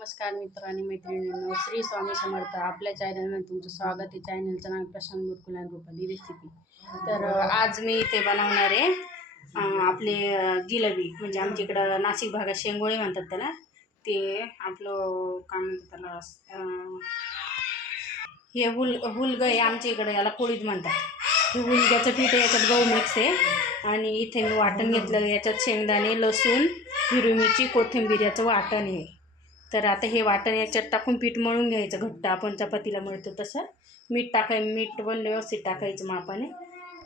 नमस्कार मित्र आणि मैत्रिणींनो श्री स्वामी समर्थ. आपल्या चॅनलमध्ये तुमचं स्वागत आहे. चॅनलचं नाव प्रशांत गुरकुलान रुपाली रेसिपी तर आज मी इथे बनवणार आहे आपले जिलेबी. म्हणजे आमच्या इकडं नाशिक भागात शेंगोळे म्हणतात त्याला. ते आपलं काय म्हणतात त्याला हे हुल हुलगं आहे आमच्या इकडं याला पोळीत म्हणतात. हे हुलग्याचं पीठ आहे याच्यात गहू मिक्स आहे. आणि इथे मी वाटण घेतलं याच्यात शेंगदाणे लसूण हिरवी मिरची कोथिंबीर याचं वाटण आहे. तर आता हे वाटण याच्यात टाकून पीठ मळून घ्यायचं घट्ट. आपण चपातीला मळतो तसं. मीठ टाकाय मीठ पण व्यवस्थित टाकायचं मापाने.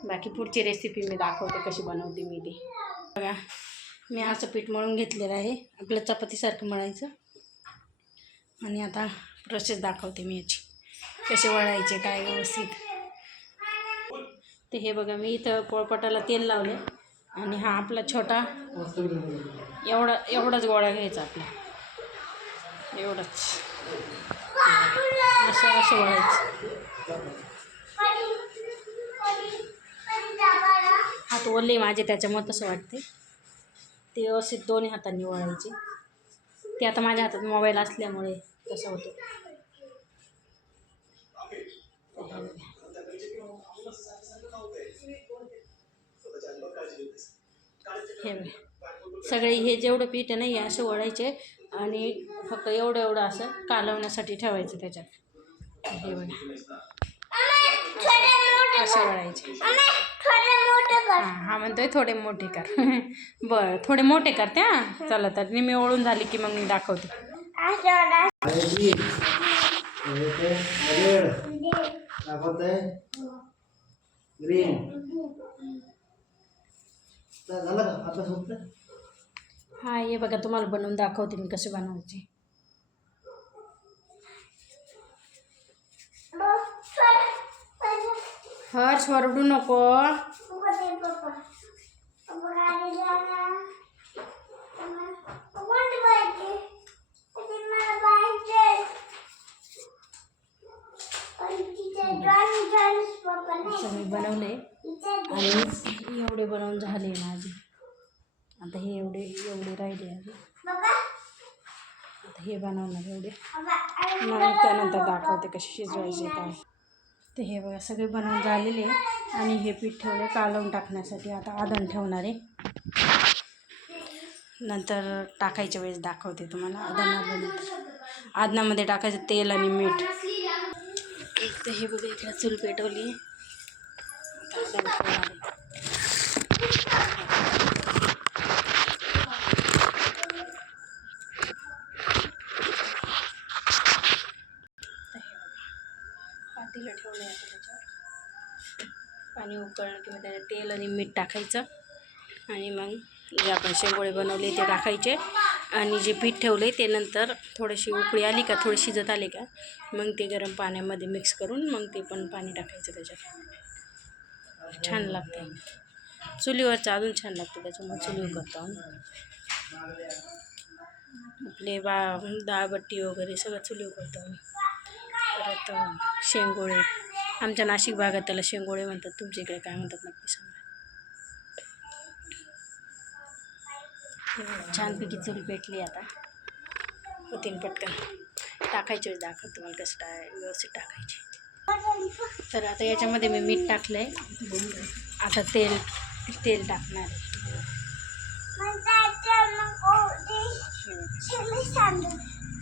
बाकी पुढची रेसिपी मी दाखवते कशी बनवते मी ती. बघा मी असं पीठ मळून घेतलेलं आहे. आपलं चपातीसारखं मळायचं. आणि आता प्रोसेस दाखवते मी याची. कसे वळायचे काय व्यवस्थित. ते हे बघा मी इथं पोळपटाला तेल लावले आणि हा आपला छोटा एवढा एवढाच गोळा घ्यायचा आपला. एवढंच. असं असं वळायचं हात ओले माझे त्याच्यामुळे तसं वाटते ते व्यवस्थित दोन्ही हातांनी वळायचे. ते आता माझ्या हातात मोबाईल असल्यामुळे तसं होतं. हे. सगळे हे जेवढं पीठ आहे ना हे असं ओढायचे आणि फक्त एवढं एवढं असं कालवण्यासाठी ठेवायचं त्याच्यात हे बघा असं- ओढायचे हां हा म्हणतोय थोडे मोठे कर बरं थोडे मोठे करते हां चला तर निम्मी ओळून झाली की मग मी दाखवते ग्रीन झालं का आता हा हे बघा तुम्हाला बनवून दाखवते मी कसे बनवायचे. हर्ष, वरडू नको. असं मी बनवले. आणि एवढे आता हे एवढे एवढे राहिले आहे आता हे बनवणार एवढे. मग त्यानंतर दाखवते कशी शिजवायचे काय. तर हे बघा सगळे बनवून झालेले आणि हे पीठ ठेवले कालवून टाकण्यासाठी. आता आदण ठेवणार आहे. नंतर टाकायच्या वेळेस दाखवते तुम्हाला आदनानंतर आदनामध्ये टाकायचं तेल आणि मीठ. एक तर हे बघा इकडे चूल पेटवली आता आदण ठेवणार आहे पातेलं ठेवलं आहे आता त्याच्यावर पाणी उकळलं की मग त्याच्यात तेल आणि मीठ टाकायचं. आणि मग जे आपण शेंगोळे बनवले ते टाकायचे. आणि जे पीठ ठेवले ते नंतर थोडीशी उकळी आली का थोडी शिजत आली का मग ते गरम पाण्यामध्ये मिक्स करून मग ते पण पाणी टाकायचं त्याच्यात. छान लागते चुलीवरचं अजून छान लागतं त्याच्यामुळे चुलीवर करतो आम्ही. आपले बा डाळबट्टी वगैरे सगळं चुलीवर करतो आम्ही. परत शेंगोळे. आमच्या नाशिक भागात त्याला शेंगोळे म्हणतात तुमच्या इकडे काय म्हणतात नक्की सांगा. छानपैकी चूल पेटली आता. होतीन पटकन. टाकायचे वेळेस दाखवतो तुम्हाला कसं टाय व्यवस्थित टाकायचे. तर आता याच्यामध्ये मी मीठ टाकलं आहे आता तेल तेल टाकणार.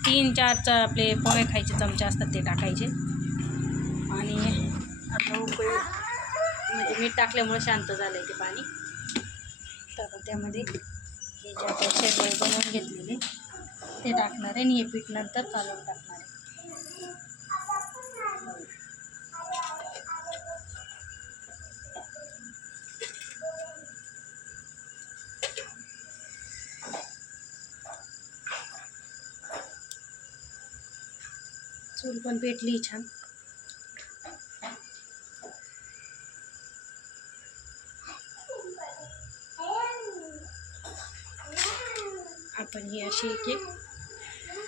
तीन चार आपले पोहे खायचे चमचे असतात ते टाकायचे. आणि आता उकळी. म्हणजे मीठ टाकल्यामुळे शांत झालं आहे ते पाणी. तर त्यामध्ये हे जे आपण शेंगोळे बनवून घेतलेले ते टाकणार आहे आणि हे पीठ नंतर कालवून टाकणार आहे. चूल पण पेटली छान. आपण ही अशी एक एक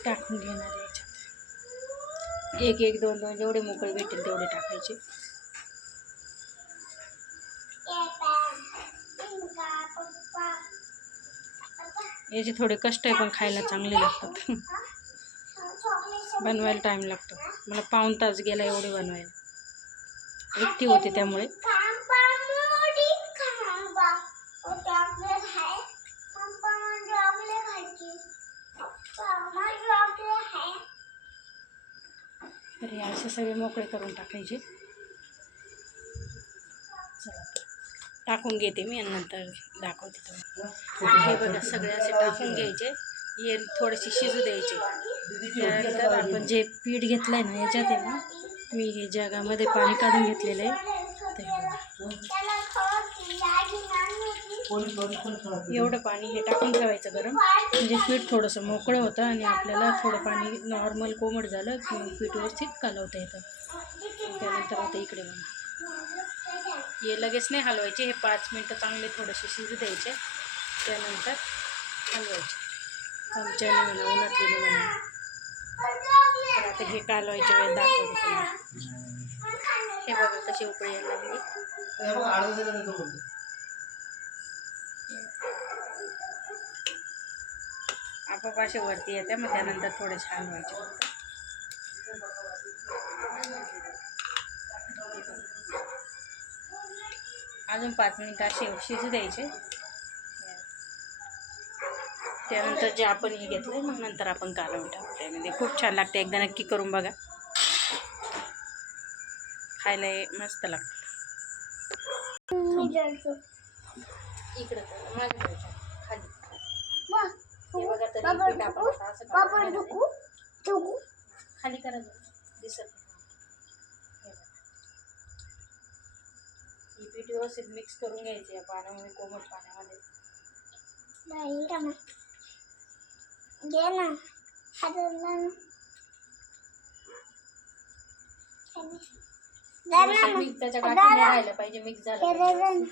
टाकून घेणार आहे याच्यात. एक एक दोन दोन जेवढे मोकळे भेटेल तेवढे टाकायचे. याचे थोडे कष्ट आहे पण खायला चांगले लागतात. बनवायला टाईम लागतो. मला पाऊण तास गेला एवढे बनवायला. एकटी होते त्यामुळे. तर हे असे सगळे मोकळे करून टाकायचे. चला टाकून घेते मी आणि नंतर दाखवते तुम्हाला. हे बघा सगळे असे टाकून घ्यायचे. हे थोडेसे शिजू द्यायचे. त्यानंतर आपण जे पीठ घेतलं आहे ना याच्यात आहे ना मी हे जगामध्ये पाणी काढून घेतलेलं आहे. ते एवढं पाणी हे टाकून ठेवायचं गरम. म्हणजे पीठ थोडंसं मोकळं होतं आणि आपल्याला थोडं पाणी नॉर्मल कोमट झालं की मग पीठ व्यवस्थित कालवता येतं. त्यानंतर आता इकडे बघा. हे लगेच नाही हलवायचे हे पाच मिनटं चांगले थोडेसे शिजू द्यायचे. त्यानंतर हलवायचे. चमच्याने म्हणा उन्हातली म्हणा तर आता हे कालवायच्या वेळेस दाखवते हे बघा कशी उकळी यायला लागली हे बघ अर्धा दिला नाही तो म्हणतो आपोआप असे वरती येते मग त्यानंतर थोडे छान व्हायचे. अजून पाच मिनिटं असे शिजू द्यायचे. त्यानंतर जे आपण हे घेतलं मग नंतर आपण कालवून टाकू त्यामध्ये खूप छान लागते एकदा नक्की करून बघा. खायला हे मस्त लागतं. इकडं कर, माझ्याकडे कर, खाली हे बघा तरी पीठ आपण आता असं काढून घेणार आहे. खाली करा. दिसत. हे पीठ व्यवस्थित मिक्स करून घ्यायची या पाण्यामध्ये कोमट पाण्यामध्ये. त्याच्या गाठी राहिल्या पाहिजे मिक्स झालं पाहिजे.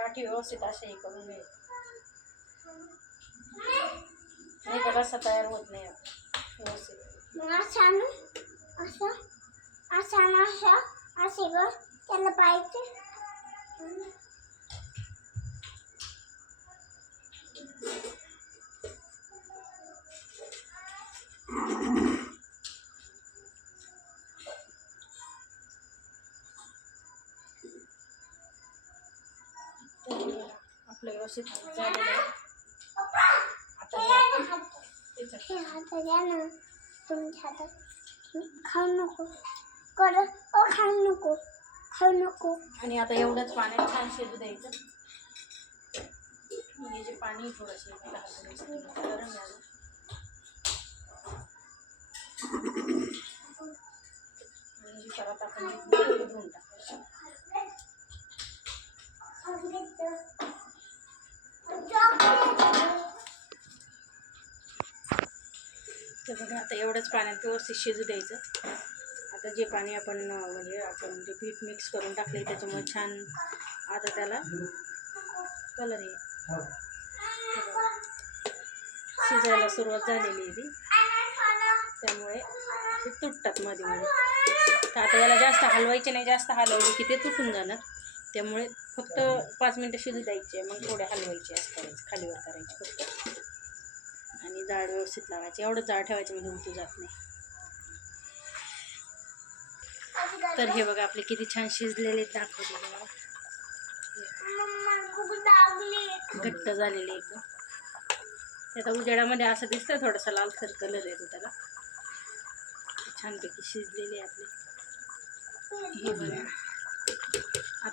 गाठी व्यवस्थित असे हे करून घे. नाही तर रस्सा तयार होत नाही व्यवस्थित. असं असं असं असे ग त्याला पाहिजे. आपलं व्यवस्थित झालेलं आहे आता हे हे हातात द्या ना. तुमच्या हातात खाऊ नको. कर. खाऊ नको. खाऊ नको. आणि आता एवढंच पाण्यात छान शिजू द्यायचं. हे जे पाणी थोडंसं. गरम झालं. हे परत आपण धुवून टाकायचं तर बघा आता एवढंच पाण्यात व्यवस्थित शिजू द्यायचं. आता जे पाणी आपण म्हणजे आपण जे पीठ मिक्स करून टाकले त्याच्यामुळे छान आता त्याला कलर येईल. शिजायला सुरुवात झालेली आहे ती. त्यामुळे ते तुटतात मध्ये मध्ये तर आता याला जास्त हलवायचे नाही जास्त हलवले की ते तुटून जाणार. त्यामुळे फक्त पाच मिनटं शिजू द्यायचे मग थोडे हलवायचे असं करायचं खालीवर करायचे फक्त. आणि जाड व्यवस्थित लावायचे. एवढं जाड ठेवायचं म्हणजे उतू जात नाही. तर हे बघा आपले किती छान शिजलेले लागली घट्ट झालेले एकदम. ते आता उजेडामध्ये असं दिसतं थोडासा लालसर कलर येतो त्याला. छानपैकी शिजलेले आहे आपले. हे बघा.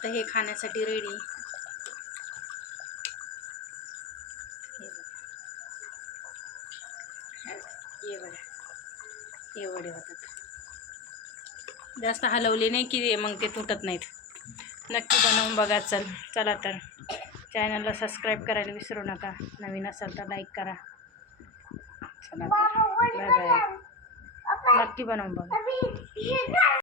आता हे खाण्यासाठी रेडी हे होतात. जास्त हलवले नाही की मग ते तुटत नाहीत. नक्की बनवून बघा. चल चला तर. चॅनलला सबस्क्राईब करायला विसरू नका. नवीन असाल तर लाईक करा. चला बाय बाय नक्की बनवून बघा.